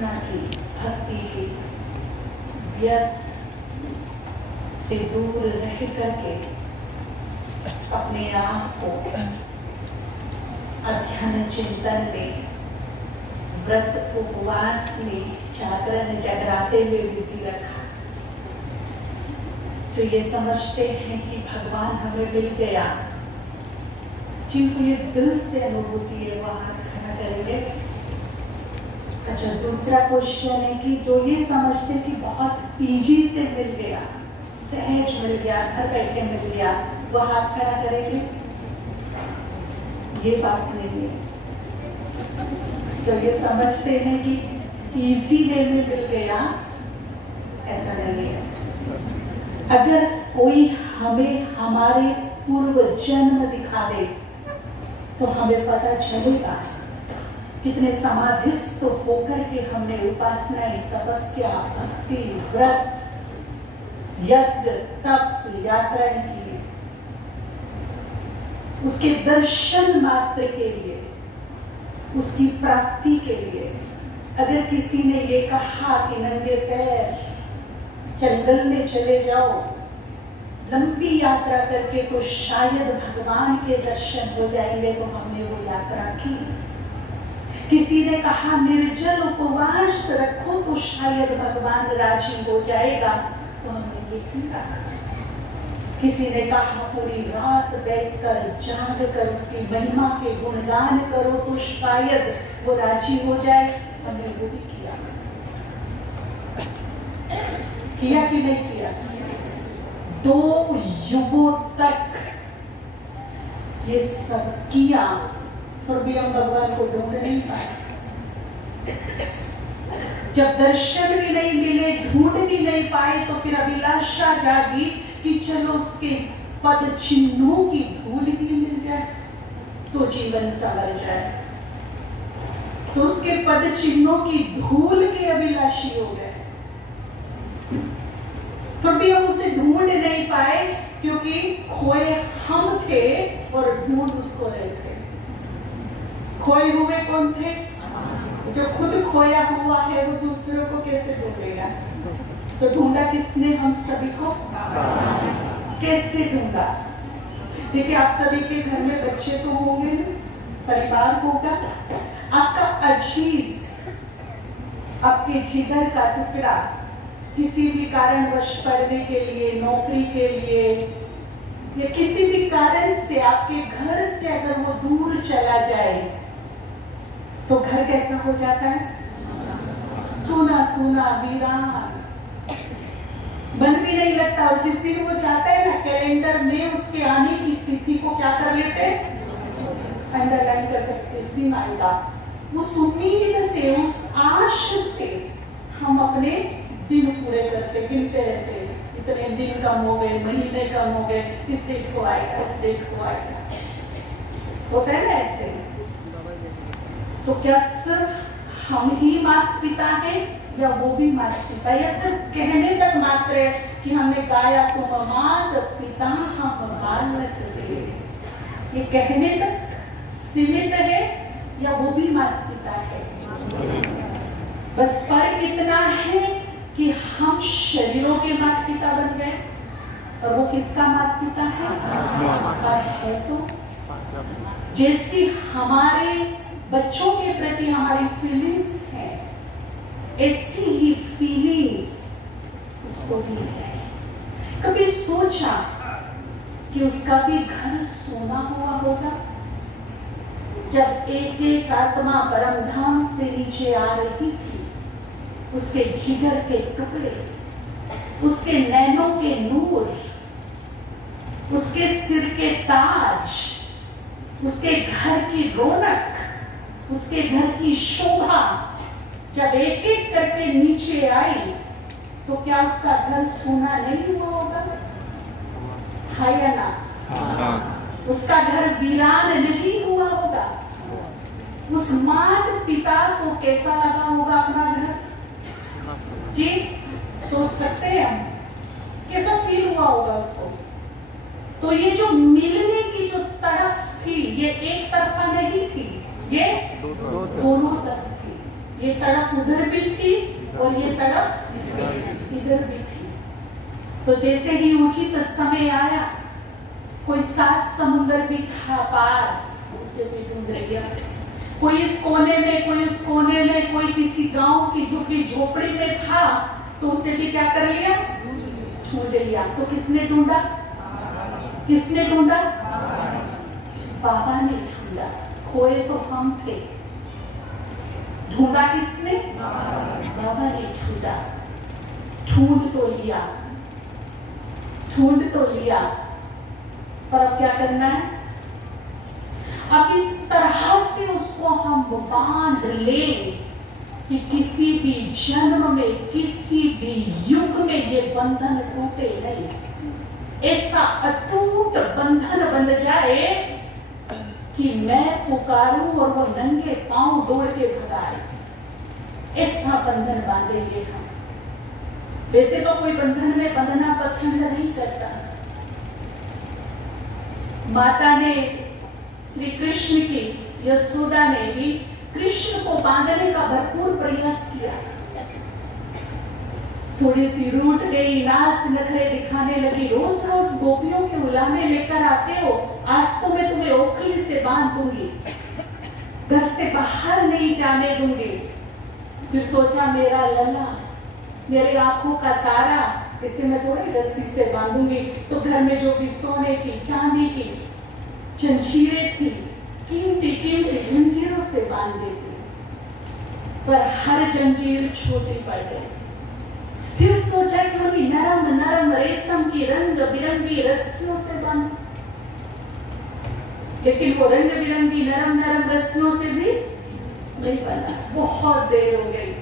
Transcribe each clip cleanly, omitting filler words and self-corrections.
उपासना की, भक्ति की, व्यर्थ से दूर रह करके अपने आप को अध्ययन चिंतन में, व्रत उपवास में, जागरण जगराते हुए बिजी रखा, तो ये समझते हैं कि भगवान हमें मिल गया। जिनको ये दिल से अनुभूति है वो हाथ खड़ा करेंगे। अच्छा, दूसरा क्वेश्चन है कि जो ये समझते कि बहुत इजी से मिल गया, सहज मिल गया, घर बैठे मिल गया, वो हाथ खड़ा करेंगे। ये बात नहीं है। तो ये समझते हैं कि इजी वे में मिल गया, ऐसा नहीं है। अगर कोई हमें हमारे पूर्व जन्म दिखा दे तो हमें पता चलेगा कितने समाधिस्थ होकर के हमने उपासनाएं, तपस्या, भक्ति, व्रत, यज्ञ, तप, यात्राएं की। उसके दर्शन मात्र के लिए, उसकी प्राप्ति के लिए अगर किसी ने ये कहा कि नंगे पैर जंगल में चले जाओ, लंबी यात्रा करके तो शायद भगवान के दर्शन हो जाएंगे, तो हमने वो यात्रा की। किसी ने कहा निर्जल उपवास रखो तो शायद भगवान राजी हो जाएगा, तो हमने ये किया। किसी ने कहा पूरी रात बैठकर जाग कर उसकी महिमा के गुणगान करो तो शायद वो राजी हो जाए, हमने वो भी किया। किया कि नहीं किया? 2 युगों तक ये सब किया, फिर भी हम भगवान को ढूंढ नहीं पाए। जब दर्शन भी नहीं मिले, ढूंढ भी नहीं पाए, तो फिर अभिलाषा जागी कि चलो उसके पद चिन्हों की धूल भी मिल जाए तो जीवन संवर जाए। तो उसके पद चिन्हों की धूल के अभिलाषी हो गए, फिर भी हम उसे ढूंढ नहीं पाए, क्योंकि खोए हम थे और ढूंढ उसको रहे थे। खोए हुए कौन थे? जो खुद खोया हुआ है वो दूसरों को कैसे ढूंढेगा? तो ढूंढा किसने हम सभी को? कैसे ढूंढा? देखिए, आप सभी के घर में बच्चे तो होंगे, परिवार होगा, आपका अजीज, आपके जिगर का टुकड़ा किसी भी कारणवश पढ़ने के लिए, नौकरी के लिए या किसी भी कारण से आपके घर से अगर वो दूर चला जाए तो घर कैसा हो जाता है? सूना सूना, वीरान, मन भी नहीं लगता। और जिस दिन वो जाता है ना, कैलेंडर में उसके आने की तिथि को क्या कर लेते? अंडरलाइन कर, इस दिन आएगा। उस उम्मीद से, उस आश से हम अपने दिन पूरे करते, गिनते रहते, इतने दिन कम हो गए, महीने कम हो गए, इस डेट को आएगा, इस डेट को आएगा। होता है ना ऐसे? तो क्या सिर्फ हम ही माता पिता हैं या वो भी माता पिता? या सिर्फ कहने तक मात्र है कि हमने गाया तुम माता पिता हम बालक दे, ये कहने तक सीमित है या वो भी माता पिता है? बस फर्क इतना है कि हम शरीरों के माता पिता बन गए और वो किसका माता पिता है? तो जैसी हमारे बच्चों के प्रति हमारी फीलिंग्स है, ऐसी ही फीलिंग्स उसको भी है। कभी सोचा कि उसका भी घर सोना हुआ होगा? जब एक एक आत्मा परम धाम से नीचे आ रही थी, उसके जिगर के टुकड़े, उसके नैनों के नूर, उसके सिर के ताज, उसके घर की रौनक, उसके घर की शोभा जब एक एक करके नीचे आई, तो क्या उसका घर सोना नहीं हुआ होगा? है या ना? उसका घर वीरान नहीं हुआ होगा? उस माता पिता को कैसा लगा होगा अपना घर? जी, सोच सकते हैं हम, कैसा फील हुआ होगा उसको? तो ये जो मिलने की जो तरफ थी, ये एक तरफा नहीं थी, ये दोनों तरफ थी। ये तड़प उधर भी थी और ये तड़प इधर भी थी। तो जैसे ही उचित समय आया, कोई 7 समुंदर भी था पार, उसे भी ढूंढ लिया। कोई इस कोने में, कोई उस कोने में, कोई किसी गांव की झुकी झोपड़ी में था, तो उसे भी क्या कर लिया? ढूंढ लिया। तो किसने ढूंढा? किसने ढूंढा? बाबा ने ढूंढा। खोए तो हम थे, ढूंढा किसने? बाबा ने ढूंढा। ढूंढ तो लिया, ढूंढ तो लिया, पर अब क्या करना है? अब इस तरह से उसको हम बांध ले कि किसी भी जन्म में, किसी भी युग में ये बंधन टूटे नहीं। ऐसा अटूट बंधन बन जाए कि मैं पुकारूं और वो नंगे पांव दौड़ के भगाए। ऐसा बंधन बांधेंगे हम। वैसे तो कोई बंधन में बंधना पसंद नहीं करता। माता ने, श्री कृष्ण की यशोदा ने भी कृष्ण को बांधने का भरपूर प्रयास किया। थोड़ी सी रूठ गई, नाच नखरे दिखाने लगी, रोज रोज गोपियों के उलाहने लेकर आते हो, आज तो मैं तुम्हें ओखली से बांध दूंगी, घर से बाहर नहीं जाने दूंगी। फिर सोचा मेरा लल्ला, मेरी आंखों का तारा, इसे मैं थोड़ी रस्सी से बांधूंगी। तो घर में जो भी सोने की, चांदी की जंजीरें थी, कीमती कीमती जंजीरों से बांध देती, पर हर जंजीर छोटी पड़ गई। फिर सोचा कि उन्हीं नरम नरम रेशम की रंग बिरंगी रस्सियों से बांध, लेकिन वो रंग बिरंगी नरम नरम रस्सियों से भी नहीं बना। बहुत देर हो गई।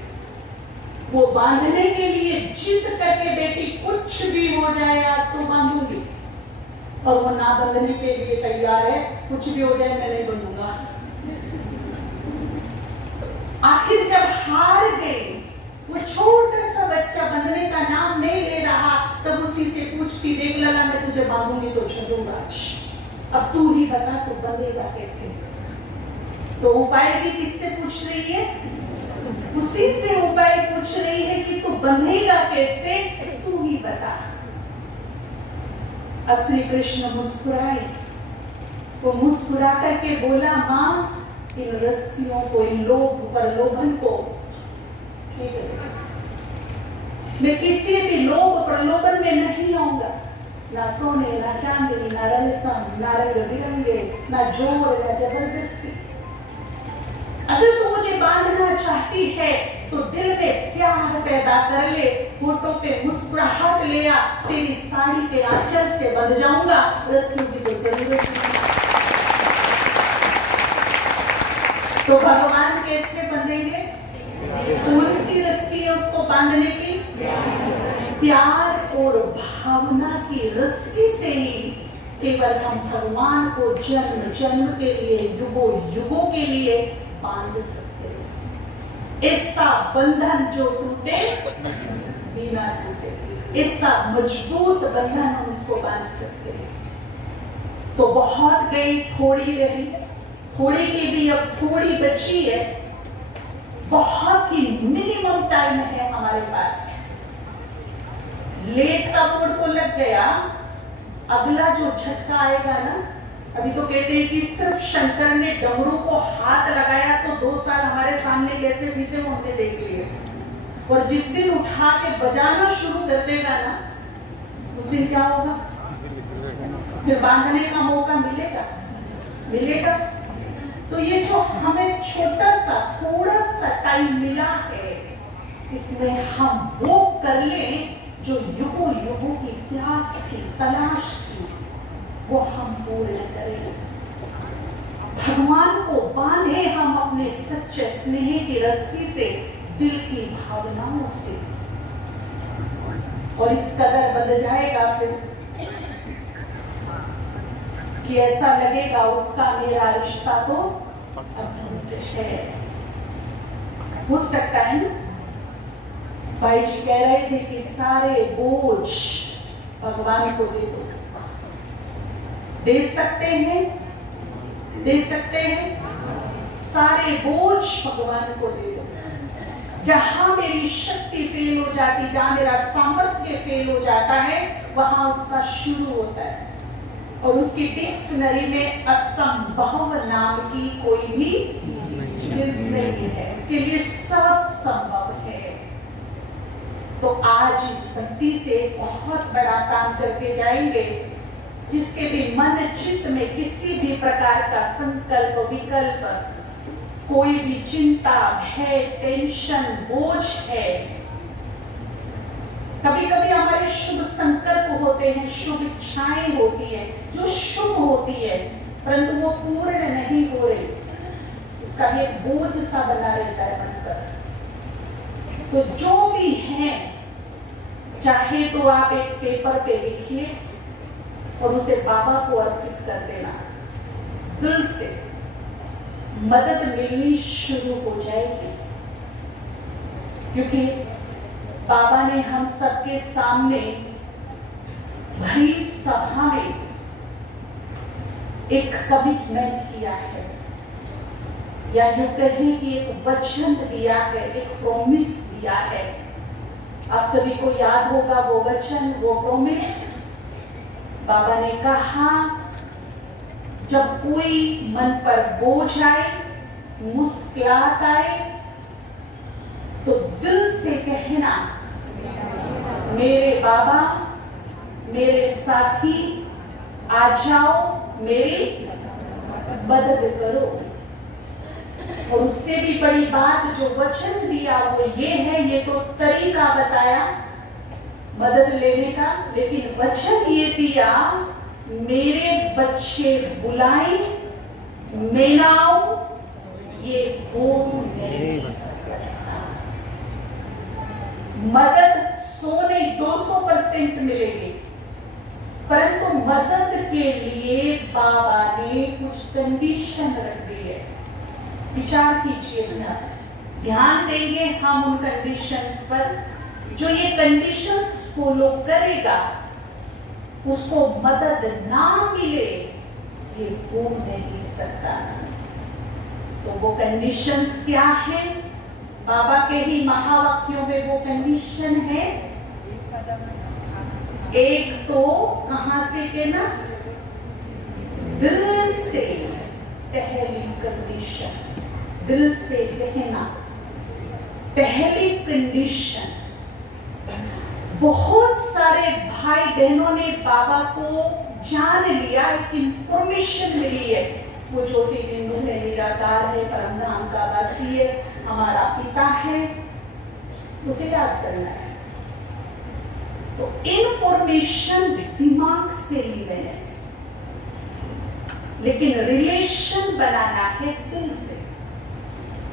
वो बांधने के लिए जिद करके, बेटी कुछ भी हो जाए आज तो बांधूंगी, और वो ना बंधने के लिए तैयार है, कुछ भी हो जाए मैं नहीं बंधूंगा। आखिर जब हार गई, वो छोटा सा बच्चा बंधने का नाम नहीं ले रहा, तब उसी से पूछती, देख लला मैं तुझे बांधूंगी तो छोड़ूंगा, अब तू ही बता तू बंधेगा कैसे। तो उपाय भी किससे पूछ रही है? उसी से उपाय पूछ रही है कि तू बंधेगा कैसे, तू ही बता। अब श्री कृष्ण मुस्कुराए। वो मुस्कुरा करके बोला, मां इन रस्सियों को, इन लोभ प्रलोभन को मैं किसी भी लोभ प्रलोभन में नहीं आऊंगा। ना सोने, ना चांदी, ना रेशम, ना रंग बिरंगे, ना जोर, ना जबरदस्ती। अगर तू मुझे बांधना चाहती है तो दिल में प्यार पैदा कर ले, होठों पे मुस्कुराहट ले आ, तेरी साड़ी के आंचल से बंध जाऊंगा, रस्सियों की तो जरूरत नहीं। तो भगवान कैसे बंधेंगे? कौन सी रस्सी है उसको बांधने की? प्यार और भावना की रस्सी से ही केवल हम भगवान को जन्म जन्म के लिए, युगों युगों के लिए बांध सकते हैं। ऐसा बंधन जो टूटे बिना टूटे, ऐसा मजबूत बंधन हम उसको बांध सकते हैं। तो बहुत गई, थोड़ी रही, थोड़ी की भी अब थोड़ी बची है। बहुत ही मिनिमम टाइम है हमारे पास। लेट का मोड़ को लग गया, अगला जो झटका आएगा ना, अभी तो कहते हैं कि सिर्फ शंकर ने डमरू को हाथ लगाया तो 2 साल हमारे सामने कैसे बीते वो हमने देख लिए। और जिस दिन उठा के बजाना शुरू कर देगा ना, उस दिन क्या होगा? फिर बांधने का मौका मिलेगा, मिलेगा। तो ये जो हमें छोटा सा, थोड़ा सा टाइम मिला है, इसमें हम वो कर लें जो युगों युगों की प्यास की, तलाश की, वो हम पूर्ण करें। भगवान को बांधे हम अपने सच्चे स्नेह की रस्सी से, दिल की भावनाओं से, और इस कदर बदल जाएगा फिर कि ऐसा लगेगा उसका मेरा रिश्ता तो अद्भुत है। हो सकता है ना, भाई जी कह रहे थे कि सारे बोझ भगवान को दे दो। दे सकते हैं, दे सकते हैं, सारे बोझ भगवान को दे दो। जहां मेरी शक्ति फेल हो जाती, जहां मेरा सामर्थ्य फेल हो जाता है, वहां उसका शुरू होता है। और उसकी डिक्शनरी में असंभव नाम की कोई भी चीज नहीं है, उसके लिए सब संभव है। तो आज इस भक्ति से बहुत बड़ा काम करके जाएंगे, जिसके भी मन चित्त में किसी भी प्रकार का संकल्प विकल्प, कोई भी चिंता, भय, टेंशन, बोझ है। कभी कभी हमारे शुभ संकल्प होते हैं, शुभ इच्छाएं होती है, जो शुभ होती है, परंतु वो पूर्ण नहीं हो रही, उसका भी एक बोझ सा बना रहता है मन पर। तो जो भी है, चाहे तो आप एक पेपर पे लिखिए और उसे बाबा को अर्पित कर देना। दिल से मदद मिलनी शुरू हो जाएगी, क्योंकि बाबा ने हम सबके सामने भरी सभा में एक कमिटमेंट किया है, या यूं कहें कि एक वचन दिया है, एक प्रॉमिस दिया है। आप सभी को याद होगा वो वचन, वो प्रॉमिस। बाबा ने कहा, जब कोई मन पर बोझ आए, मुश्किलात आए, तो दिल से कहना, मेरे बाबा, मेरे साथी, आ जाओ, मेरी मदद करो। और उससे भी बड़ी बात जो वचन दिया वो ये है, ये तो तरीका बताया मदद लेने का, लेकिन वचन ये दिया, मेरे बच्चे बुलाए, मैं ना आऊं, ये हो नहीं सकता। मदद 100 नहीं 200% मिलेगी, परंतु मदद के लिए बाबा ने कुछ कंडीशन रख दी है। विचार कीजिए, ध्यान देंगे हम उन कंडीशंस पर। जो ये कंडीशंस फॉलो करेगा, उसको मदद ना मिले, ये हो नहीं सकता। तो वो कंडीशंस क्या है? बाबा के ही महावाक्यों में वो कंडीशन है। एक तो कहां से कहना? दिल से, पहली कंडीशन, दिल से कहना, पहली कंडीशन। बहुत सारे भाई बहनों ने बाबा को जान लिया, एक इंफॉर्मेशन मिली है, वो ज्योति बिंदु है, निराकार है, परमधाम का वासी है, हमारा पिता है, उसे याद करना है। तो इंफॉर्मेशन दिमाग से ली है, लेकिन रिलेशन बनाना है दिल से।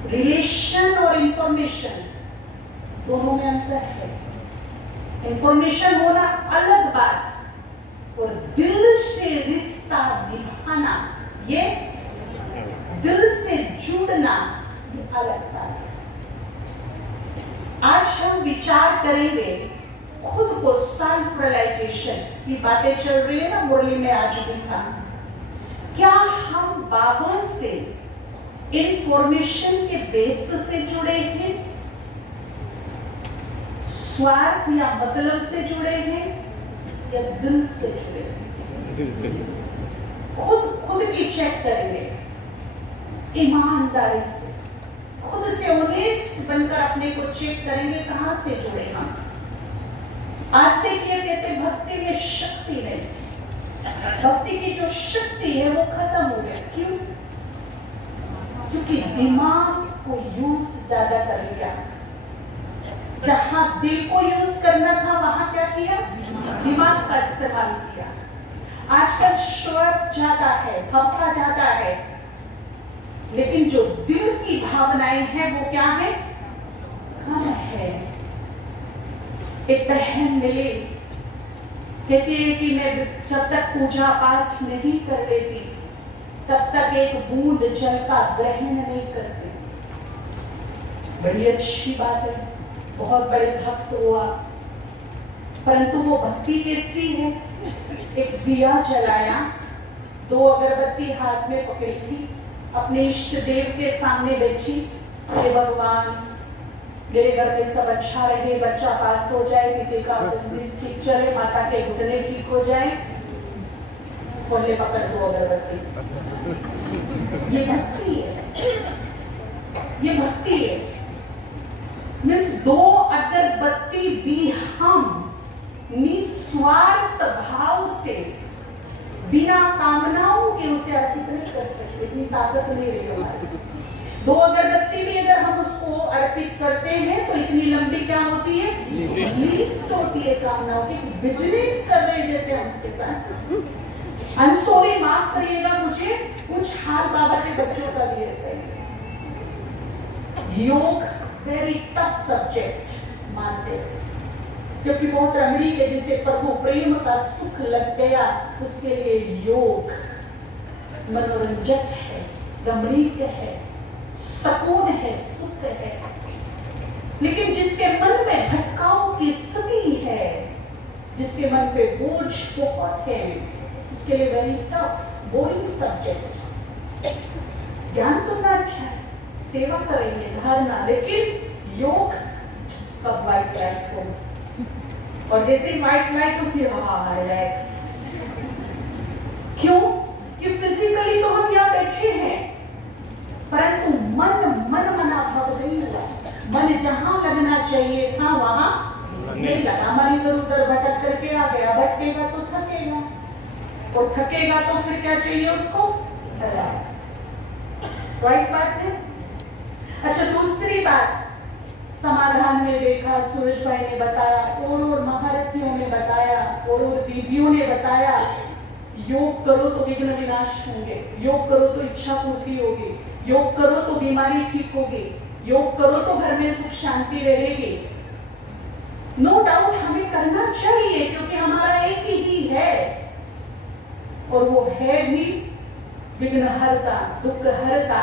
रिलेशन और इंफॉर्मेशन दोनों में अंतर है। इंफॉर्मेशन होना अलग बात, और दिल से रिश्ता निभाना, ये दिल से जुड़ना, ये अलग बात है। आज हम विचार करेंगे खुद को सेल्फ रियलाइजेशन की बातें चल रही है ना मुरली में, आज भी था। क्या हम बाबा से इंफॉर्मेशन के बेस से जुड़े हैं, स्वार्थ या मतलब से जुड़े हैं, या दिल से जुड़े हैं? दिल से। खुद की चेक करेंगे ईमानदारी से, खुद से ऑनेस्ट बनकर अपने को चेक करेंगे कहां से जुड़े हम। आज देखिए, कहते भक्ति में शक्ति नहीं, भक्ति की जो शक्ति है वो खत्म हो गया। क्यों? क्योंकि दिमाग को यूज ज्यादा कर लिया। जहां दिल को यूज करना था, वहां क्या किया? दिमाग का इस्तेमाल किया। आजकल शोर जाता है, भक्ता जाता है, लेकिन जो दिल की भावनाएं हैं वो क्या है? कम है। एक बहन मिली, कहती है कि मैं जब तक पूजा पाठ नहीं कर लेती, तब तक एक बूंद जल का ग्रहण नहीं करती। बड़ी अच्छी बात है, बहुत बड़े भक्त हुआ, परंतु वो भक्ति कैसी है? एक दिया जलाया, 2 अगरबत्ती हाथ में पकड़ी थी, अपने इष्ट देव के सामने बैठी, हे भगवान, मेरे घर में सब अच्छा रहे, बच्चा पास हो जाए, पिता का बिजनेस ठीक चले, माता के घुटने ठीक हो जाए, बोले पकड़ दो अगरबत्ती। ये भक्ति है, ये भक्ति है। मीन्स 2 अगरबत्ती भी हम निस्वार्थ भाव से बिना कामनाओं के उसे अर्पित नहीं कर सकते, इतनी ताकत नहीं रही हमारी। 2 अगरबत्ती भी अगर हम उसको अर्पित करते हैं तो इतनी लंबी क्या होती है, लिस्ट होती है कामनाओं की। बिजनेस कर रहे जैसे हम उसके साथ। आई एम सॉरी, माफ करिएगा मुझे, कुछ हाल बाबा के बच्चों का भी ऐसा है। योग वेरी टफ सब्जेक्ट मानते हैं, जबकि बहुत रमणीक है, जिसे प्रभु प्रेम का सुख लग गया उसके लिए योग मनोरंजक है, रमणीक है, सुकून है, सुख है। लेकिन जिसके मन में भटकाव की स्थिति है, जिसके मन पे बोझ बहुत है, उसके लिए वेरी टफ बोरिंग सब्जेक्ट। ज्ञान सुनना अच्छा है, सेवा करेंगे, धारणा, लेकिन योग कब व्हाइट लाइट हो, और जैसे ही व्हाइट लाइट होती है रिलैक्स। क्यों? कि फिजिकली तो हम यहाँ बैठे हैं, परंतु मन मना भाव नहीं हुआ। मन जहां लगना चाहिए था वहां नहीं लगा। मन इधर उधर भटक करके आ गया। भटकेगा तो थकेगा, और थकेगा तो फिर क्या चाहिए उसको, रिलैक्स। राइट बात है। अच्छा, दूसरी बात समाधान में देखा, सूरज भाई ने बताया, और महारथियों ने बताया, और दीदियों ने बताया, योग करो तो विघ्न विनाश होंगे, योग करो तो इच्छा पूर्ति होगी, योग करो तो बीमारी ठीक होगी, योग करो तो घर में सुख शांति रहेगी। नो डाउट हमें करना चाहिए, क्योंकि हमारा एक ही है, और वो है भी विघ्नहर्ता, दुखहर्ता,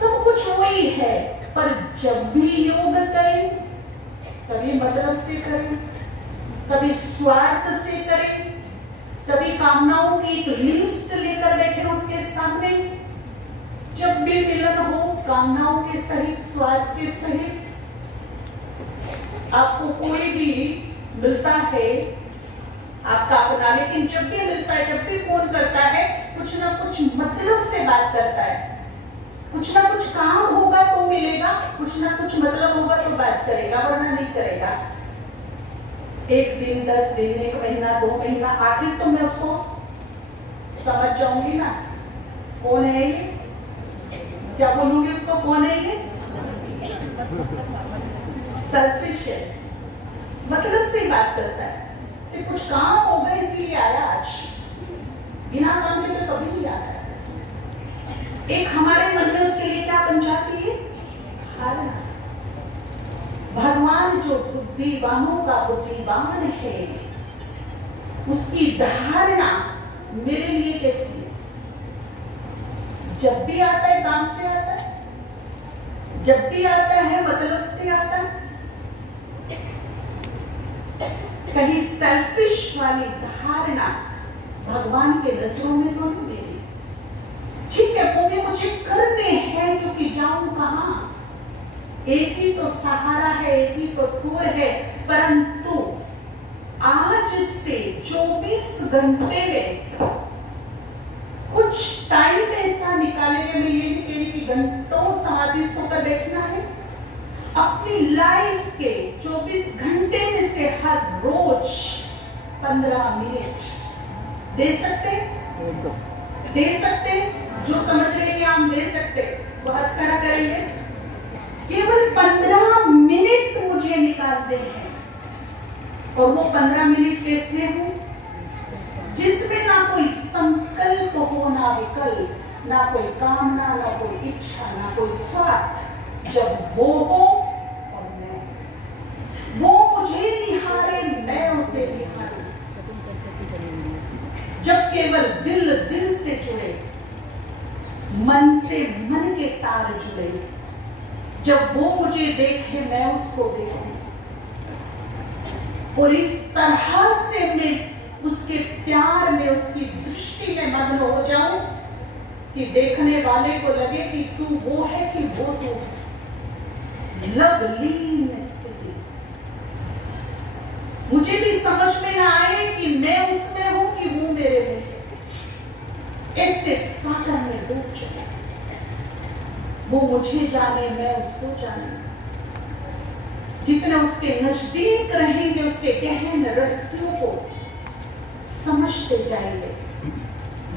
सब कुछ वही है। पर जब भी योग करें, कभी मतलब से करें, कभी स्वार्थ से करें, कभी कामनाओं की एक लिस्ट लेकर बैठे उसके सामने। जब भी मिलन हो कामनाओं के सहित, स्वार्थ के सहित, आपको कोई भी मिलता है आपका अपना, लेकिन जब भी मिलता है, जब भी फोन करता है, कुछ ना कुछ मतलब से बात करता है। कुछ ना कुछ काम होगा तो मिलेगा, कुछ ना कुछ मतलब होगा तो बात करेगा, वरना नहीं करेगा। 1 दिन, 10 दिन, 1 महीना, 2 महीना, आखिर तो मैं उसको समझ जाऊंगी ना, कौन है ये, क्या बोलूंगी उसको, कौन है ये, सेल्फिश है, मतलब से बात करता है। सिर्फ कुछ काम होगा इसीलिए आया आज, बिना काम के तो कभी नहीं आता। एक हमारे मन में उसके लिए क्या बन जाती है, धारणा। भगवान जो बुद्धिवानों का बुद्धिवान है, उसकी धारणा मेरे लिए कैसी है? जब भी आता है काम से आता है, जब भी आता है मतलब से आता है। कहीं सेल्फिश वाली धारणा भगवान के नजरों में तो नहीं देगी। ठीक है, वो भी मुझे करने हैं, क्योंकि जाऊं कहां, एक ही तो सहारा है, एक ही तो टूर है। परंतु आज से 24 घंटे में कुछ टाइम ऐसा निकालेंगे, मैं ये नहीं कह रही कि घंटों समाधि होकर बैठना है। अपनी लाइफ के 24 घंटे में से हर रोज 15 मिनट दे सकते, दे सकते, जो समझ लेंगे हम दे सकते, वो हाथ खड़ा करेंगे। केवल 15 मिनट मुझे निकालते हैं, और वो 15 मिनट कैसे हो, जिसमें ना कोई संकल्प हो, ना विकल्प, ना कोई कामना, ना कोई इच्छा, ना कोई स्वार्थ। जब वो हो और मैं, वो मुझे निहारे, मैं उसे निहारूं। जब केवल दिल दिल से जुड़े, मन से मन के तार जुड़े, जब वो मुझे देखे, मैं उसको देखूं, और इस तरह से मैं उसके प्यार में, उसकी दृष्टि में मग्न हो जाऊं कि देखने वाले को लगे कि तू वो है कि वो तू है। लवलीन स्थिति। मुझे भी समझ में ना आए कि मैं उसमें हूं कि वो मेरे में है। ऐसे सागर में डूब चुका। वो मुझे जाने, मैं उसको जाने। जितने उसके नजदीक रहेंगे उसके गहन रहस्यों को समझते जाएंगे।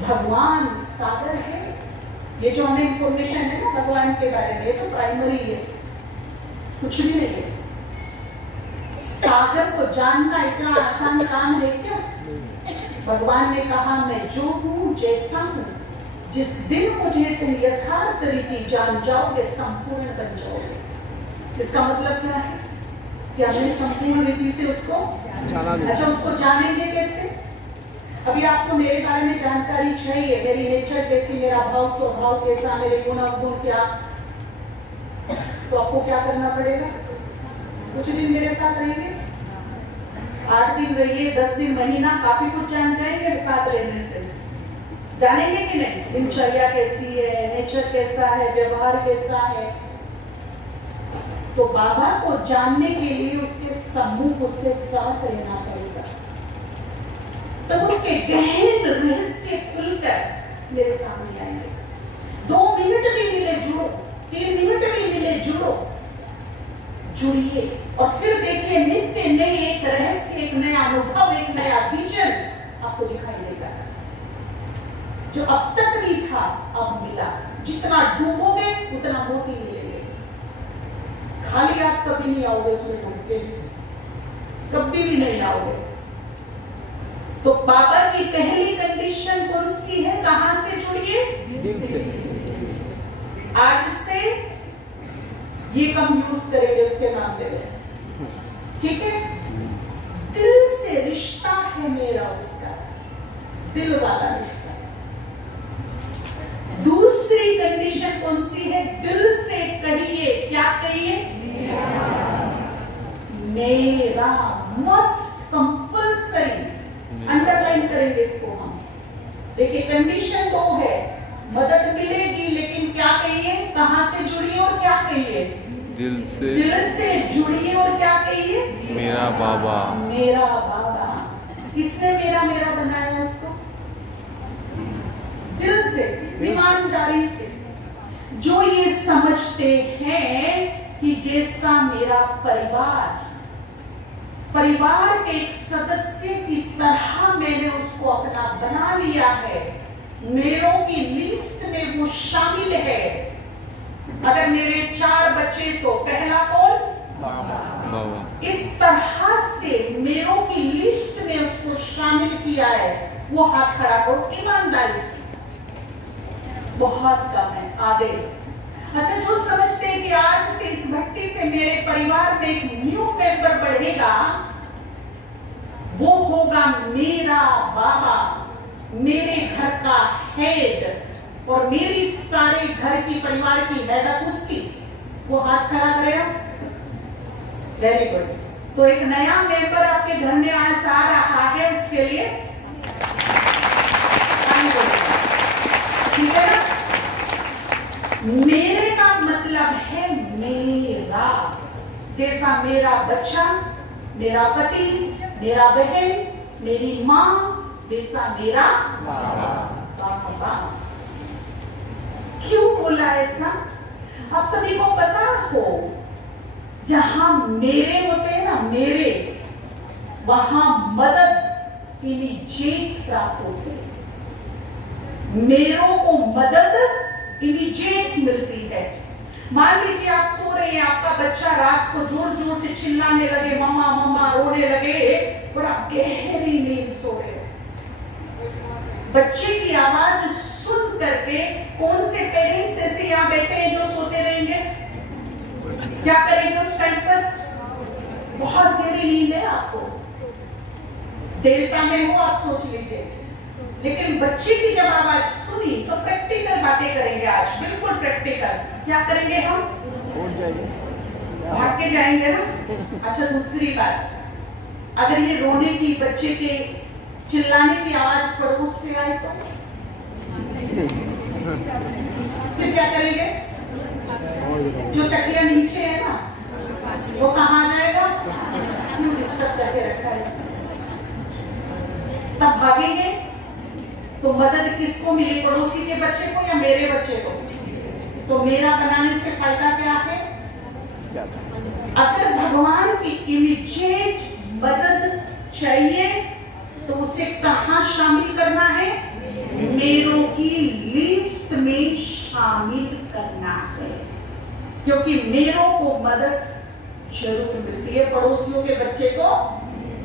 भगवान सागर है। ये जो हमें इंफॉर्मेशन है ना भगवान के बारे में, ये तो प्राइमरी है, कुछ भी नहीं है। सागर को जानना इतना आसान काम है क्या? भगवान ने कहा मैं जो हूं जैसा हूं, जिस दिन मुझे तुम यथार्थ रीति जान जाओगे संपूर्ण बन जाओगे। इसका मतलब क्या है कि हमने संपूर्ण रीति से उसको अच्छा, उसको जानेंगे कैसे? अभी आपको मेरे बारे में जानकारी चाहिए, मेरी नेचर कैसी, मेरा भाव स्वभाव कैसा, मेरे गुण अवगुण क्या, तो आपको क्या करना पड़ेगा? कुछ दिन मेरे साथ रहिए, 8 दिन रहिए, 10 दिन, महीना, काफी कुछ जान जाएंगे साथ रहने से। जानेंगे कि नहीं? दिनचर्या कैसी है, नेचर कैसा है, व्यवहार कैसा है। तो बाबा को जानने के लिए उसके सम्मुख, उसके साथ रहना पड़ेगा। तब उसके गहन रहस्य खुलकर मेरे सामने आएंगे। 2 मिनट भी मिले जुड़ो, 3 मिनट भी मिले जुड़ो, जुड़िए और फिर देखिए नित्य नए एक रहस्य, एक नया अनुभव, एक नया विजन आपको दिखाई देगा। जो अब तक नहीं था अब मिला। जितना डूबोगे उतना मोती मिलेंगे। खाली आप कभी नहीं आओगे उसमें डूब के, कभी भी नहीं आओगे। तो बाबा की पहली कंडीशन कौन सी है? कहां से जुड़िए? दिल से। आज से ये कम यूज करेंगे, उसके नाम ले लें, ठीक है? दिल से रिश्ता है मेरा उसका, दिल वाला रिश्ता। दूसरी कंडीशन कौन सी है? दिल से कहिए, क्या कहिए? मेरा। मस्ट, कंपल्सरी, अंडरलाइन करेंगे इसको हम। देखिए कंडीशन 2 है, मदद मिलेगी, लेकिन क्या कहिए? कहां से जुड़िए और क्या कहिए? दिल से। दिल से जुड़िए और क्या कहिए? मेरा बाबा। मेरा बाबा। किसने मेरा मेरा बनाया उसको? दिल से, ईमानदारी से। जो ये समझते हैं कि जैसा मेरा परिवार, परिवार के एक सदस्य की तरह मैंने उसको अपना बना लिया है, मेरों की लिस्ट में वो शामिल है। अगर मेरे 4 बच्चे तो पहला कौन? बाबा। इस तरह से मेरों की लिस्ट में उसको शामिल किया है। वो हाथ खड़ा करो ईमानदारी से। बहुत कम है, आगे। अच्छा, जो समझते हैं कि आज से इस भट्टी से मेरे परिवार में एक न्यू मेंबर बढ़ेगा, वो होगा मेरा बाबा, मेरे घर का हेड और मेरी सारे घर की परिवार की हेड उसकी। वो हाथ खड़ा करेगा। Very good. तो एक नया मेंबर आपके घर में आज आ रहा है, उसके लिए ठीक है ना? मेरे का मतलब है मेरा। जैसा मेरा बच्चा, मेरा पति, मेरा बहन, मेरी माँ, वैसा मेरा बाबा। क्यों बोला ऐसा? आप सभी को पता हो, जहां मेरे होते हैं ना, मेरे, वहां मदद इमीडिएट प्राप्त होती है। मेरों को मदद इमीडिएट मिलती है। मान लीजिए आप सो रहे हैं, आपका बच्चा रात को जोर जोर से चिल्लाने लगे, मम्मा मम्मा रोने लगे, और आप गहरी नींद सो रहे हो। बच्चे की आवाज सुन करके कौन से पेरेंट्स ऐसे यहाँ बैठे हैं जो सोते रहेंगे? क्या करेंगे उस टाइम पर? बहुत गहरी नींद है आपको, डेल्टा में हो आप सोच लीजिए। लेकिन बच्चे की जब आवाज सुनी तो प्रैक्टिकल बातें करेंगे आज, बिल्कुल प्रैक्टिकल। क्या करेंगे हम? भाग के जाएंगे ना। अच्छा, दूसरी बात, अगर ये रोने की, बच्चे के चिल्लाने की आवाज पड़ोस से आए तो फिर क्या करेंगे? जो तकिया नीचे है ना, वो कहाँ जाएगा? क्यों डिस्टर्ब करके रखा है इसने? तब भागेंगे तो मदद किसको मिले? पड़ोसी के बच्चे को या मेरे बच्चे को? तो मेरा बनाने से फायदा क्या है? अगर भगवान की इमीडिएट मदद चाहिए तो उसे कहाँ शामिल करना है? मेरों की लिस्ट में शामिल करना है, क्योंकि मेरों को मदद जरूर मिलती है, पड़ोसियों के बच्चे को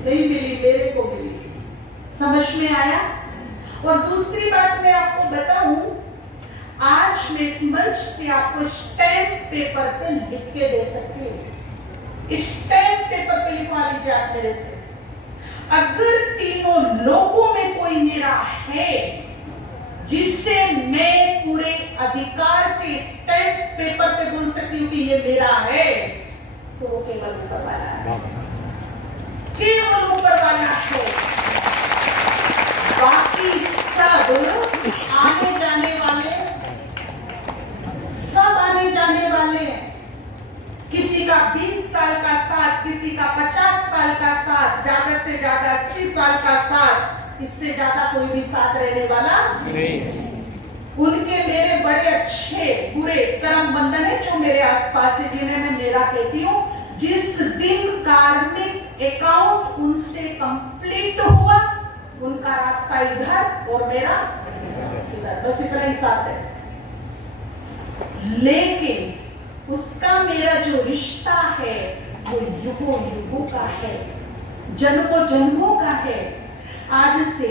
नहीं मिली, मेरे को मिली। समझ में आया? और दूसरी बात मैं आपको बताऊं, आज मैं इस मंच से आपको स्टैम्प पेपर पे लिख के दे सकती हूँ। स्टैम्प पेपर पे लिखवा लीजिए आप मेरे से। अगर तीनों लोगों में कोई मेरा है जिससे मैं पूरे अधिकार से स्टैम्प पेपर पे बोल सकती हूँ कि ये मेरा है, तो वो केवल ऊपर वाला है, केवल ऊपर वाला है। बाकी सब आने जाने वाले, सब आने जाने वाले। किसी का 20 साल का साथ, किसी का 50 साल का साथ, ज्यादा से ज्यादा 80 साल का साथ, इससे ज्यादा कोई भी साथ रहने वाला नहीं। उनके मेरे बड़े अच्छे बुरे कर्म बंधन है जो मेरे आसपास है, जिन्हें मैं मेरा कहती हूँ। जिस दिन कार्मिक अकाउंट उनसे कंप्लीट हुआ, उनका रास्ता इधर और मेरा इधर, बस इतना ही साथ है। लेकिन उसका मेरा जो रिश्ता है वो युगों युगों का है, जन्मों जन्मों का है। आज से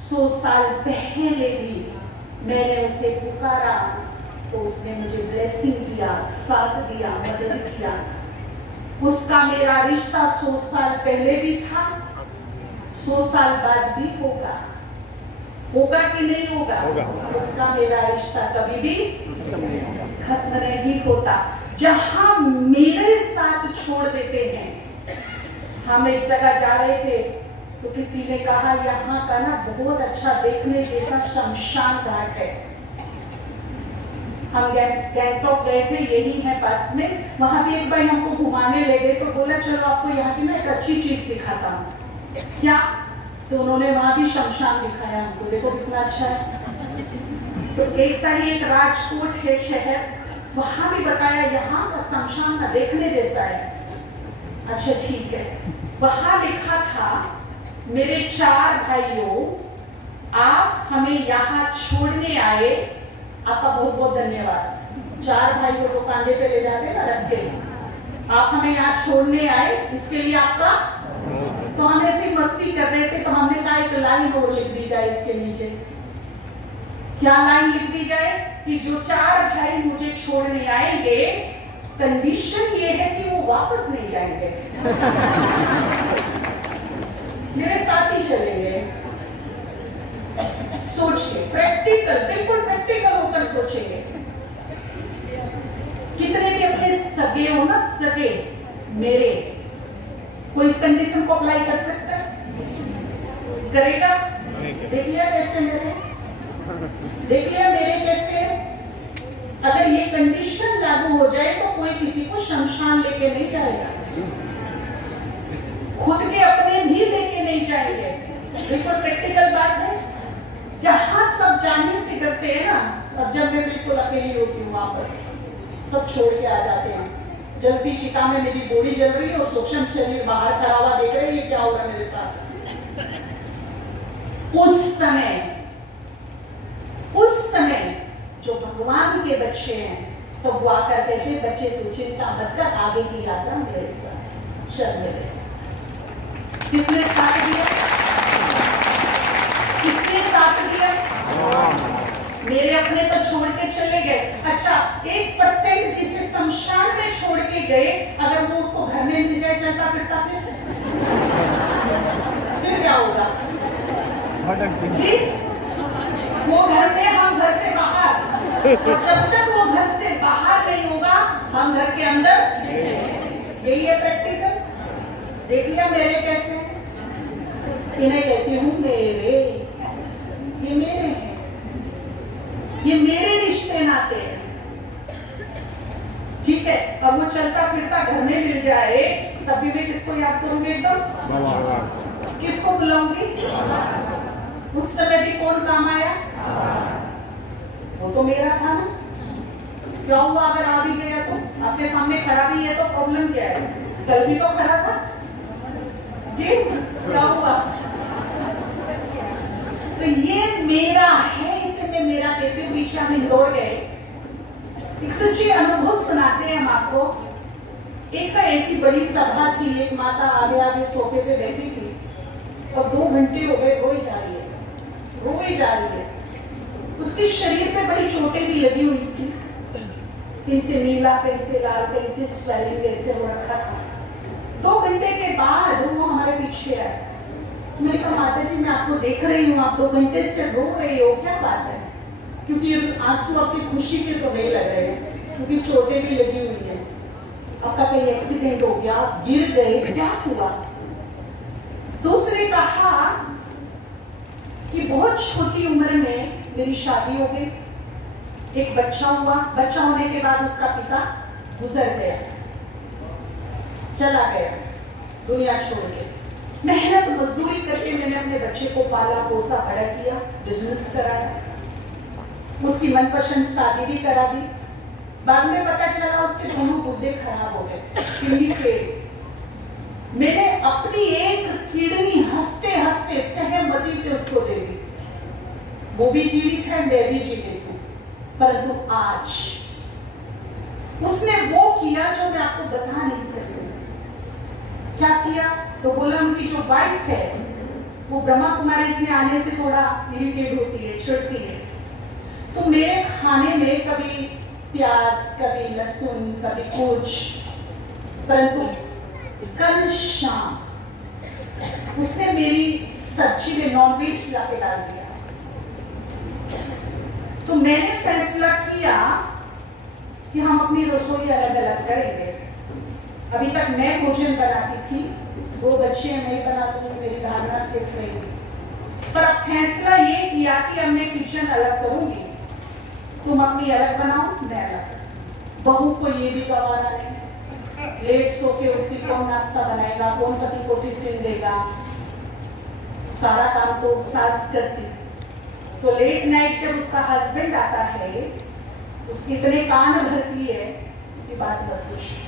100 साल पहले भी मैंने उसे पुकारा तो उसने मुझे ब्लेसिंग दिया, साथ दिया, मदद किया। उसका मेरा रिश्ता 100 साल पहले भी था, 100 साल बाद भी होगा। होगा कि नहीं होगा? उसका मेरा रिश्ता कभी भी खत्म नहीं होता। जहां मेरे साथ छोड़ देते हैं। हम एक जगह जा रहे थे तो किसी ने कहा यहाँ का ना बहुत अच्छा देखने जैसा शमशान घाट है। हम गैंगटॉक गए थे, यही है पास में। वहां भी एक भाई हमको घुमाने ले गए तो बोला चलो आपको यहाँ की ना एक अच्छी चीज दिखाता हूँ। क्या? तो उन्होंने वहां भी शमशान दिखाया हमको, देखो कितना अच्छा है। तो ऐसा ही एक राजकोट है शहर, वहां भी बताया यहाँ का शमशान ना देखने जैसा है। अच्छा ठीक है। वहां लिखा था, मेरे 4 भाइयों, आप हमें यहाँ छोड़ने आए, आपका बहुत बहुत धन्यवाद। 4 भाइयों को कांधे पे ले जाते ना रख के, आप हमें यहाँ छोड़ने आए, इसके लिए आपका। तो हम ऐसी मस्ती कर रहे थे तो हमने कहा एक लाइन और लिख दी जाए इसके नीचे। क्या लाइन लिख दी जाए? कि जो 4 भाई मुझे छोड़ने आएंगे, कंडीशन ये है कि वो वापस नहीं जाएंगे, मेरे साथ ही चलेंगे। सोचिए, प्रैक्टिकल, बिल्कुल प्रैक्टिकल होकर सोचेंगे। कितने भी अपने सगे हो ना, सगे मेरे, कोई इस कंडीशन को अप्लाई कर सकता है? करेगा? देख लिया कैसे मेरे, देख लिया मेरे कैसे। अगर ये कंडीशन लागू हो जाए तो कोई किसी को शमशान लेके नहीं जाएगा, खुद के अपने भी लेके नहीं जाएंगे। बिल्कुल प्रैक्टिकल बात है। जहां सब जाने से करते हैं ना, अब जब मैं बिल्कुल अकेली होती हूँ वहां पर, सब छोड़ के आ जाते हैं। जलती चिता में मेरी बॉडी जल रही है और सूक्ष्म शरीर बाहर खड़ा हुआ देख रहे हैं, ये क्या हो रहा है मेरे साथ। उस समय जो भगवान के बच्चे हैं तो वो आकर कहते, बच्चे तू चिंता मत कर, आगे की यात्रा मेरे साथ, चल मेरे साथ। किसने साथ दिया? किसने साथ दिया? मेरे अपने तो छोड़ के चले गए। अच्छा, 1% जिसे शमशान में छोड़ के गए, अगर वो उसको घर में मिल जाए चलता फिरता, फिर क्या होगा जी? वो घर में, हम घर से बाहर। जब तक वो घर से बाहर नहीं होगा, हम घर के अंदर। यही है प्रैक्टिकल। देख लिया मेरे कैसे? इन्हें कहती हूँ मेरे, ये मेरे हैं, ये मेरे रिश्ते नाते हैं। ठीक ठीक है, अब वो चलता फिरता घर में मिल जाए तब भी मैं किसको याद करूंगी? एकदम किसको बुलाऊंगी? उस समय भी कौन काम आया? वो तो मेरा था ना। क्या हुआ अगर आ भी गया तो? आपके सामने खड़ा भी है तो प्रॉब्लम क्या है? कल भी तो खड़ा था जी, क्या हुआ? तो ये मेरा है, इसे मैं मेरा कहती हूँ। पीछे हम इंदौर गए, एक सच्ची अनुभव सुनाते हैं हम आपको। एक ऐसी बड़ी सभा थी, एक माता आगे आगे सोफे पे बैठी थी और 2 घंटे हो गए रोई जा रही है, रोई जा रही है। उसके शरीर पे बड़ी चोटें भी लगी हुई थी, कहीं से नीला, कहीं से लाल, कहीं से स्वेलिंग ऐसे हो रखा था। 2 घंटे के बाद वो हमारे पीछे आए। मैंने कहा माता जी मैं आपको देख रही हूँ, आप 2 घंटे से रो रही हो, क्या बात है? क्योंकि आंसू आपकी खुशी के तो नहीं लग रहे हैं, क्योंकि चोटें भी लगी हुई है। आपका कहीं एक्सीडेंट हो गया, गिर गए, क्या हुआ? दूसरे कहा कि बहुत छोटी उम्र में मेरी शादी हो गई, एक बच्चा हुआ, बच्चा होने के बाद उसका पिता गुजर गया, चला गया दुनिया छोड़ के। मेहनत मजदूरी करके मैंने अपने बच्चे को पाला पोसा, बड़ा किया, बिजनेस कराया, उसकी मनपसंद शादी भी करा दी। बाद में पता चला उसके दोनों गुर्दे खराब हो गए, किडनी फेल। मैंने अपनी एक किडनी हंसते हंसते सहमति से उसको दे दी। वो भी जीवित है, मैं भी जीवित हूं, परंतु आज उसने वो किया जो मैं आपको बता नहीं सकती। क्या किया? तो बोला उनकी जो वाइफ है वो ब्रह्मा कुमारी में आने से थोड़ा इरिटेट होती है, चिढ़ती है। तो मेरे खाने में कभी प्याज, कभी लहसुन, कभी कुछ, परंतु कल शाम उसने मेरी सब्जी में नॉनवेज लाके डाल दिया। तो मैंने फैसला किया कि हम अपनी रसोई अलग अलग करेंगे। अभी तक मैं भोजन बनाती थी, 2 बच्चे नहीं बनाती थी, मेरी धारणा सिर्फ रही थी। पर अब फैसला ये किया कि अब मैं किचन अलग करूंगी, तुम अपनी अलग बनाओ, मैं अलग। बहू को ये भी गवारा नहीं, लेट सो के उठती, कौन नाश्ता बनाएगा, कौन पति को टिफिन देगा, सारा काम तो सास करती। तो लेट नाइट जब उसका हस्बैंड आता है, उसकी इतने कान भरती है कि बात मत पूछिए।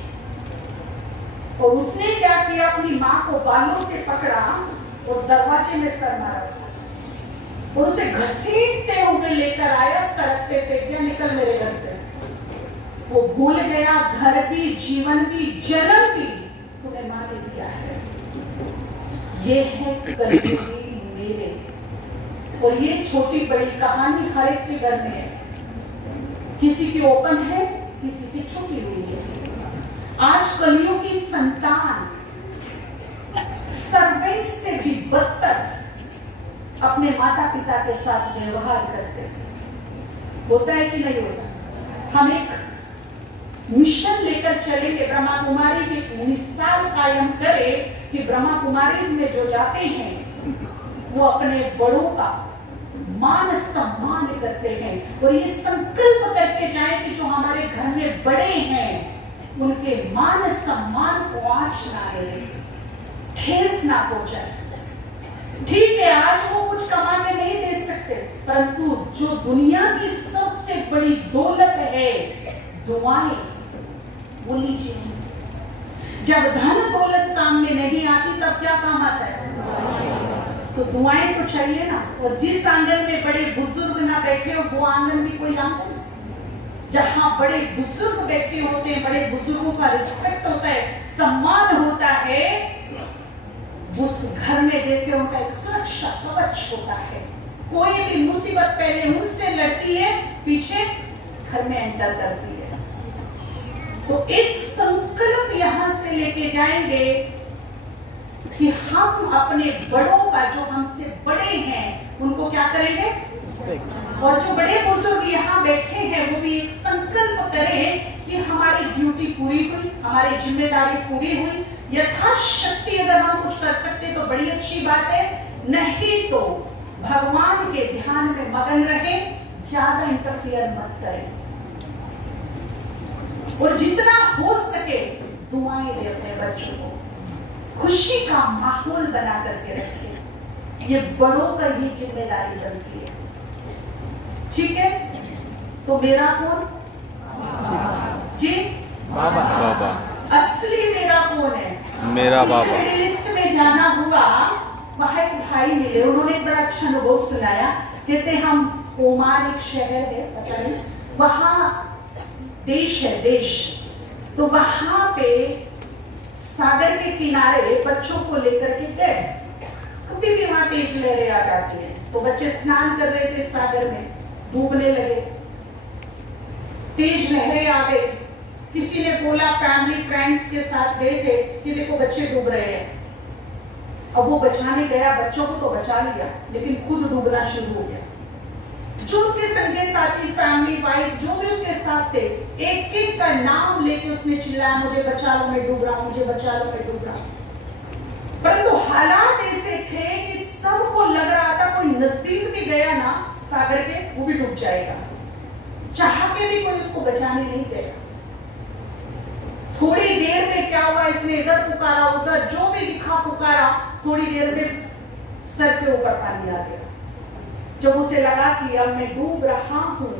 और उसने क्या किया, अपनी माँ को बालों से पकड़ा और दरवाजे में सर मारा उसका, और उसे घसीटते हुए लेकर आया, सड़क पे फेंक दिया, निकल मेरे घर से। वो भूल गया घर भी, जीवन भी, जन्म भी तुम्हें माँ ने दिया है। ये है कलयुगी मेरे, और ये छोटी बड़ी कहानी हर एक के घर में है। किसी की ओपन है, किसी की छुपी हुई है। आज कलियुग की संतान सर्वेंट से भी बदतर अपने माता पिता के साथ व्यवहार करते हैं। होता है कि नहीं होता? हम एक मिशन लेकर चलेंगे, ब्रह्मा कुमारी जी एक मिसाल कायम करे कि ब्रह्मा कुमारी में जो जाते हैं वो अपने बड़ों का मान सम्मान करते हैं, और ये संकल्प करके जाए कि जो हमारे घर में बड़े हैं उनके मान सम्मान को आंच ना आए, ठेस ना पहुंचाए। ठीक है, आज वो कुछ कमा के नहीं दे सकते, परंतु जो दुनिया की सबसे बड़ी दौलत है, दुआएं, वो लीजिए उनसे। जब धन दौलत काम में नहीं आती तब क्या काम आता है? तो दुआएं तो चाहिए ना। और जिस आंगन में बड़े बुजुर्ग ना बैठे हो, वो आंगन भी कोई आंगन। जहां बड़े बुजुर्ग व्यक्ति होते हैं, बड़े बुजुर्गों का रिस्पेक्ट होता है, सम्मान होता है, उस घर में जैसे उनका एक सुरक्षा कवच होता है। कोई भी मुसीबत पहले उनसे लड़ती है, पीछे घर में एंटर करती है। तो एक संकल्प यहां से लेके जाएंगे कि हम अपने बड़ों का, जो हमसे बड़े हैं, उनको क्या करेंगे, और जो बड़े बुजुर्ग यहाँ बैठे हैं वो भी एक संकल्प करें कि हमारी ड्यूटी पूरी हुई, हमारी जिम्मेदारी पूरी हुई। यथाशक्ति अगर हम कुछ कर सकते तो बड़ी अच्छी बात है, नहीं तो भगवान के ध्यान में मगन रहे, ज्यादा इंटरफियर मत करें। और जितना हो सके दुआएं दे अपने बच्चों को, खुशी का माहौल बना करके रखे। ये बड़ों का ही जिम्मेदारी बनती है। ठीक है, तो मेरा कौन जी? बाबा। बाबा। असली मेरा कौन है? मेरा बाबा। लिस्ट में जाना हुआ, वहां एक भाई मिले, उन्होंने एक बड़ा अच्छा अनुभव सुनाया। कहते हम ओमान एक शहर है, पता नहीं, वहां देश है, देश, तो वहां पे सागर के किनारे बच्चों को लेकर के गए। कभी भी वहां तेज लहरें आ जाती है, तो बच्चे स्नान कर रहे थे सागर में, डूबने लगे, तेज लहरें आ गई। किसी ने बोला, फैमिली फ्रेंड्स के साथ गए थे कि देखो बच्चे डूब रहे हैं। अब वो बचाने गया, बच्चों को तो बचा लिया, लेकिन खुद डूबना शुरू हो गया। जो उसके संगे साथी, फैमिली, वाइफ, जो भी उसके साथ थे, एक एक का नाम लेके उसने चिल्लाया, मुझे बचा लो, मैं डूब रहा हूं, मुझे बचा लो, मैं डूब रहा हूं। परंतु हालात ऐसे थे कि सबको लग रहा था कोई नजदीक भी गया ना सागर के, वो भी डूब जाएगा। चाह के भी कोई उसको बचाने नहीं गया। थोड़ी देर में क्या हुआ, इसने इधर पुकारा, उधर, जो भी दिखा पुकारा, थोड़ी देर में सर के ऊपर पानी आ गया। जब उसे लगा कि अब मैं डूब रहा हूं,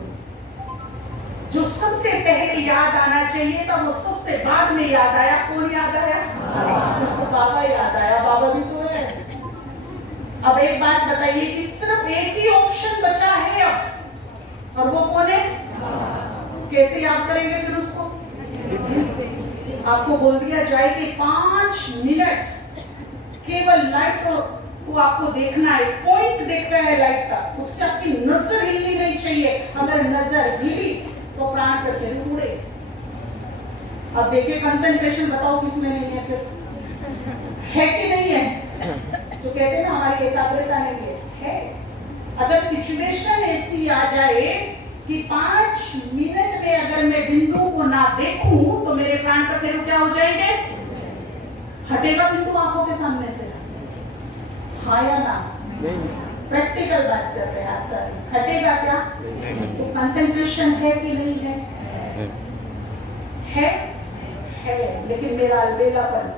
जो सबसे पहले याद आना चाहिए था वो सबसे बाद में याद आया। कौन याद आया? उसको बाबा याद आया। बाबा भी तो है। अब एक बात बताइए कि सिर्फ एक ही ऑप्शन बचा है अब, और वो कौन है? कैसे याद करेंगे फिर उसको? आपको बोल दिया जाए कि 5 मिनट केवल लाइट को आपको देखना है, पॉइंट देख रहा है लाइट का, उससे आपकी नजर हिलनी नहीं चाहिए। अगर नजर हिली तो प्राण करके उड़े। अब देखिए कंसंट्रेशन, बताओ किसमें नहीं है फिर? है कि नहीं है? तो कहते हैं ना हमारी एकाग्रता नहीं है। अगर सिचुएशन ऐसी आ जाए कि 5 मिनट में अगर मैं बिंदु को ना देखूं तो मेरे प्राण का फेरू क्या हो जाएंगे? हटेगा बिंदु आंखों के सामने से? हाँ या ना? प्रैक्टिकल बात कर रहे हैं सर। हटेगा क्या? तो कंसंट्रेशन है कि नहीं है? है, लेकिन मेरा अलबेलापन,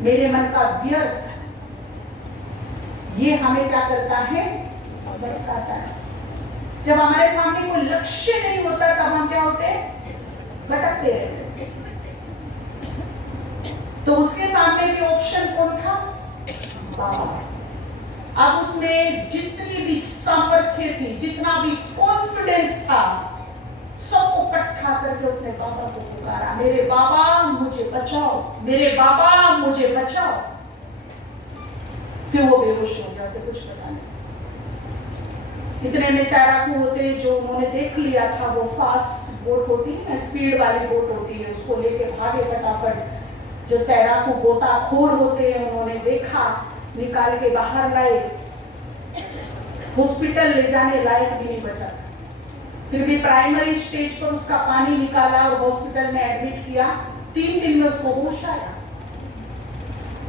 मेरे मन का व्यर्थ, ये हमें क्या करता है? भटकाता है। जब हमारे सामने कोई लक्ष्य नहीं होता तब हम क्या होते? भटकते रहते। तो उसके सामने भी ऑप्शन कौन था? बाबा। अब उसमें जितनी भी सामर्थ्य थी, जितना भी कॉन्फिडेंस था, सबको इकट्ठा करके उसने बाबा को पुकारा, मेरे बाबा मुझे बचाओ, मेरे बाबा मुझे बचाओ। फिर वो बेहोश हो गया, तो कुछ पता नहीं। इतने में तैराकू होते जो उन्होंने देख लिया था, वो फास्ट बोट होती है, स्पीड वाली बोट होती है, उसको लेके भागे फटाफट। जो तैराकू गोताखोर होते हैं उन्होंने देखा, निकाल के बाहर लाए, हॉस्पिटल ले जाने लायक भी नहीं बचा। फिर भी प्राइमरी स्टेज पर उसका पानी निकाला और हॉस्पिटल में एडमिट किया। 3 दिन में उसको होश आया,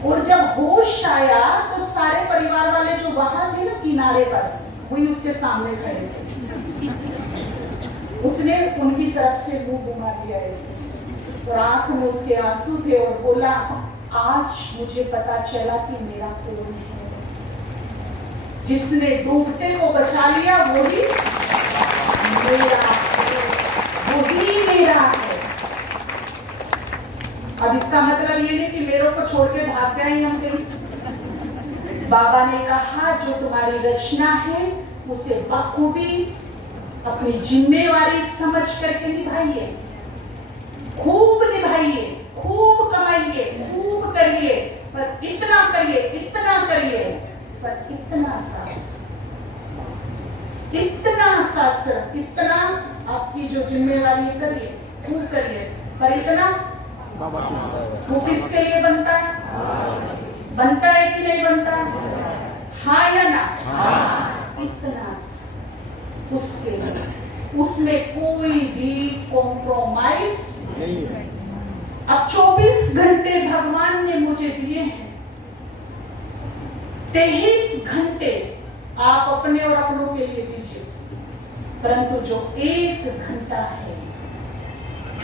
और जब होश आया तो सारे परिवार वाले जो वहां थे ना किनारे पर, वही उसके सामने खड़े थे। उसने उनकी तरफ से मुंह घुमा दिया ऐसे, और आंख में उसके आंसू थे, और बोला, आज मुझे पता चला कि मेरा कौन है। जिसने डूबते को बचा लिया वही मेरा है, वही मेरा है। अब इसका मतलब ये नहीं कि मेरे को छोड़ के भाग जाएंगे हम कहीं। बाबा ने कहा, जो तुम्हारी रचना है उसे बखूबी अपनी जिम्मेवारी समझ करके निभाइए, खूब निभाइए, खूब कमाइए, खूब करिए, पर इतना करिए, इतना करिए, पर इतना सा सिर्फ इतना आपकी जो जिम्मेवारी करिए, खूब करिए, पर इतना वो किसके लिए बनता है? बनता है कि नहीं बनता? हाँ या ना? इतना उसके लिए, उसमें कोई भी कॉम्प्रोमाइज नहीं है। अब 24 घंटे भगवान ने मुझे दिए हैं, 23 घंटे आप अपने और अपनों के लिए दीजिए, परंतु जो 1 घंटा है,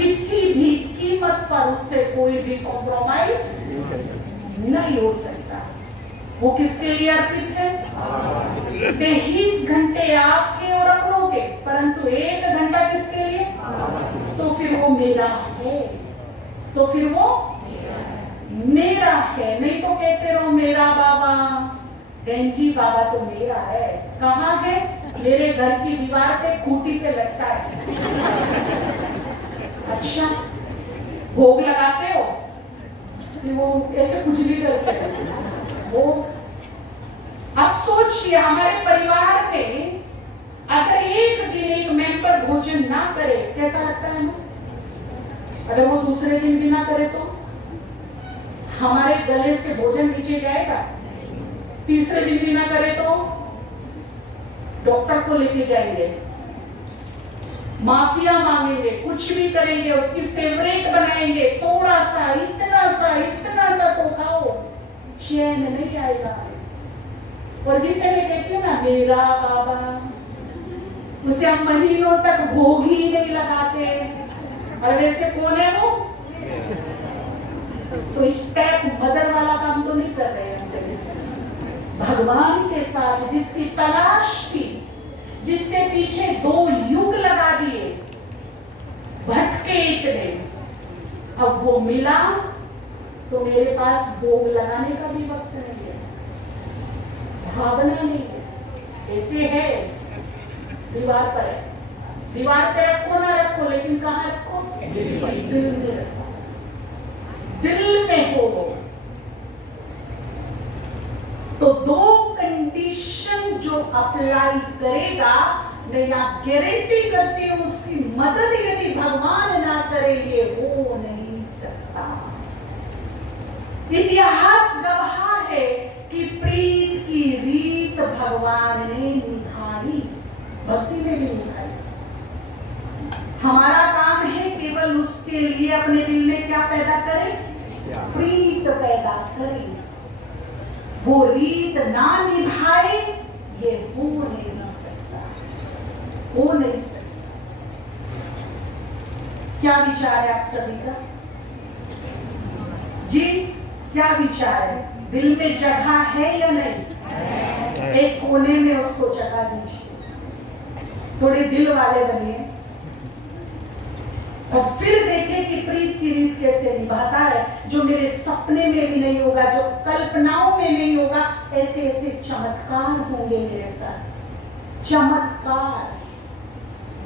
किसी भी कीमत पर उससे कोई भी कॉम्प्रोमाइज नहीं हो सकता। वो किसके लिए अर्पित है? 23 घंटे आपके और अपनों के, परंतु 1 घंटा किसके लिए? तो फिर वो मेरा है, तो फिर वो मेरा है। नहीं तो कहते रहो मेरा बाबा, गंजी बाबा तो मेरा है। कहाँ है? मेरे घर की दीवार पे खूंटी पे लटका है। अच्छा, भोग लगाते हो कि वो ऐसे कुछ भी करते वो। अब सोचिए, हमारे परिवार में अगर एक दिन एक मेंबर भोजन ना करे, कैसा लगता है हमें? अगर वो दूसरे दिन भी ना करे तो हमारे गले से भोजन नीचे जाएगा। तीसरे दिन भी ना करे तो डॉक्टर को लेके जाएंगे, माफिया मांगेंगे, कुछ भी करेंगे, उसकी फेवरेट बनाएंगे। थोड़ा सा, इतना सा तो खाओ, चैन नहीं आएगा। और जिसे मैं कहती हूँ ना मेरा बाबा, उसे हम महीनों तक भोग ही नहीं लगाते। और वैसे कौन है वो? तो स्टेप मदर वाला काम तो नहीं कर रहे हैं। भगवान के साथ जिसकी तलाश थी, जिसके पीछे 2 युग लगा दिए, भटके इतने, अब वो मिला तो मेरे पास भोग लगाने का भी वक्त नहीं है, भावना नहीं है। ऐसे है, दीवार पर है, दीवार पे रखो ना रखो, लेकिन कहाँ रखो? दिल में रखो, दिल में हो। तो 2 कंडीशन जो अप्लाई करेगा, मैं यहाँ गारंटी करती हूँ, उसकी मदद यदि भगवान ना करे ये हो नहीं सकता। इतिहास गवाह है कि प्रीत की रीत भगवान ने निभाई, भक्ति में भी निभाई। हमारा काम है केवल उसके लिए अपने दिल में क्या पैदा करें? प्रीत पैदा करें। वो रीत ना निभाए ये हो नहीं सकता, हो नहीं सकता। क्या विचार है आप सभी का? जी, क्या विचार है? दिल में जगह है या नहीं? एक कोने में उसको जगह दीजिए, थोड़े दिल वाले बनिए, और फिर देखें कि प्रीत की रीत कैसे निभाता है। जो मेरे सपने में भी नहीं होगा, जो कल्पनाओं में नहीं होगा, ऐसे ऐसे चमत्कार होंगे मेरे साथ। चमत्कार,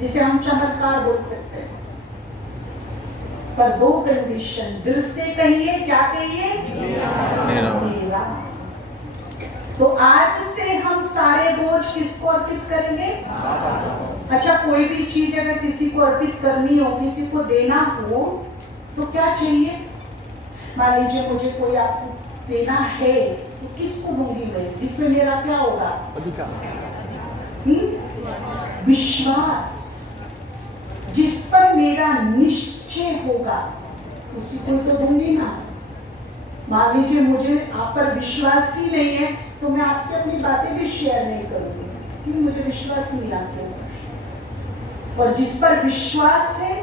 जिसे हम चमत्कार बोल सकते हैं। पर 2 कंडीशन, दिल से कहिए, क्या कहिए? मेरा। तो आज से हम सारे बोझ किसको अर्पित करेंगे? अच्छा, कोई भी चीज अगर किसी को अर्पित करनी हो, किसी को देना हो, तो क्या चाहिए? मान लीजिए मुझे कोई आपको देना है, तो किसको दूंगी मैं? इसमें मेरा क्या होगा? विश्वास। जिस पर मेरा निश्चय होगा उसी को तो दूंगी ना। मान लीजिए मुझे आप पर विश्वास ही नहीं है, तो मैं आपसे अपनी बातें भी शेयर नहीं करूंगी, क्योंकि मुझे विश्वास नहीं आपके ऊपर। और जिस पर विश्वास है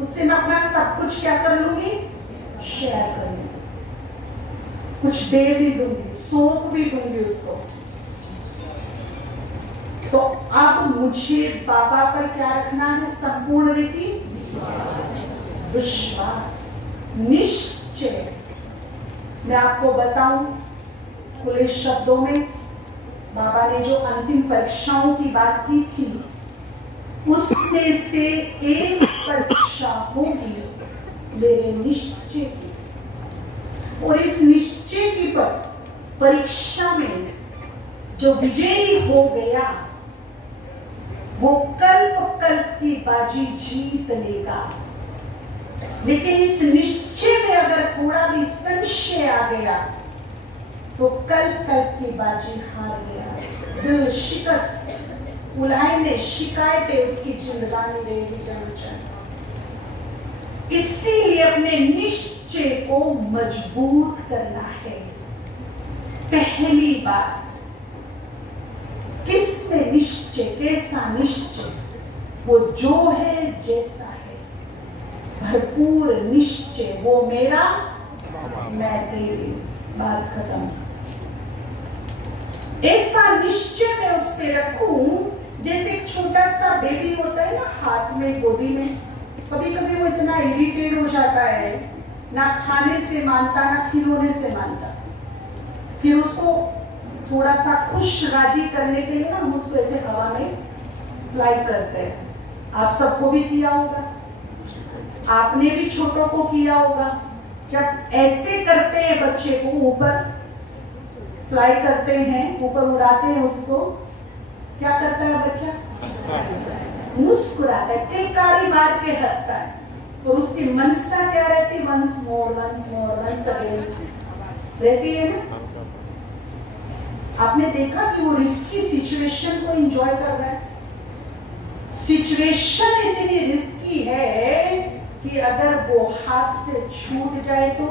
उससे मैं अपना सब कुछ क्या कर लूंगी? शेयर कर लूंगी, कुछ दे भी दूंगी, सौंप भी दूंगी उसको। तो अब मुझे बाबा पर क्या रखना है? संपूर्ण रीति विश्वास, निश्चय। मैं आपको बताऊं खुले शब्दों में, बाबा ने जो अंतिम परीक्षाओं की बात की थी, उसमें से एक परीक्षा होगी मेरे निश्चय की। और इस निश्चय की परीक्षा में जो विजयी हो गया, वो कल्प की बाजी जीत लेगा। लेकिन इस निश्चय में अगर थोड़ा भी संशय आ गया तो कल्प की बाजी हार गया। दिल शिकस्त, उलझने, शिकायतें उसकी जिंदगानी रहेगी जरूर। इसीलिए अपने निश्चय को मजबूत करना है। पहली बात, किससे निश्चय? कैसा निश्चय? वो जो है जैसा है भरपूर निश्चय, वो मेरा मैं तेरी, बात खत्म। ऐसा निश्चय मैं उस पे रखूं जैसे एक छोटा सा बेबी होता है ना हाथ में, गोदी में। कभी कभी वो इतना इरिटेट हो जाता है, ना खाने से मानता ना खिलौने से मानता। फिर उसको थोड़ा सा खुश राजी करने के लिए ना हम उसको ऐसे हवा में फ्लाई करते हैं। आप सबको भी किया होगा, आपने भी छोटों को किया होगा। जब ऐसे करते हैं बच्चे को, ऊपर फ्लाई करते हैं, ऊपर उड़ाते हैं उसको, क्या करता है बच्चा? मुस्कुराता है, चिल्कारी मार के हंसता है। तो उसकी मनसा क्या रहती है? वंस मोर वंस अगेन रहती है ना। आपने देखा कि वो रिस्की सिचुएशन को एंजॉय कर रहा है। सिचुएशन इतनी रिस्की है कि अगर वो हाथ से छूट जाए तो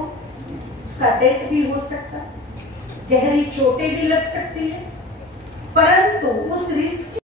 उसका डेथ भी हो सकता है, गहरी चोटें भी लग सकती है। परंतु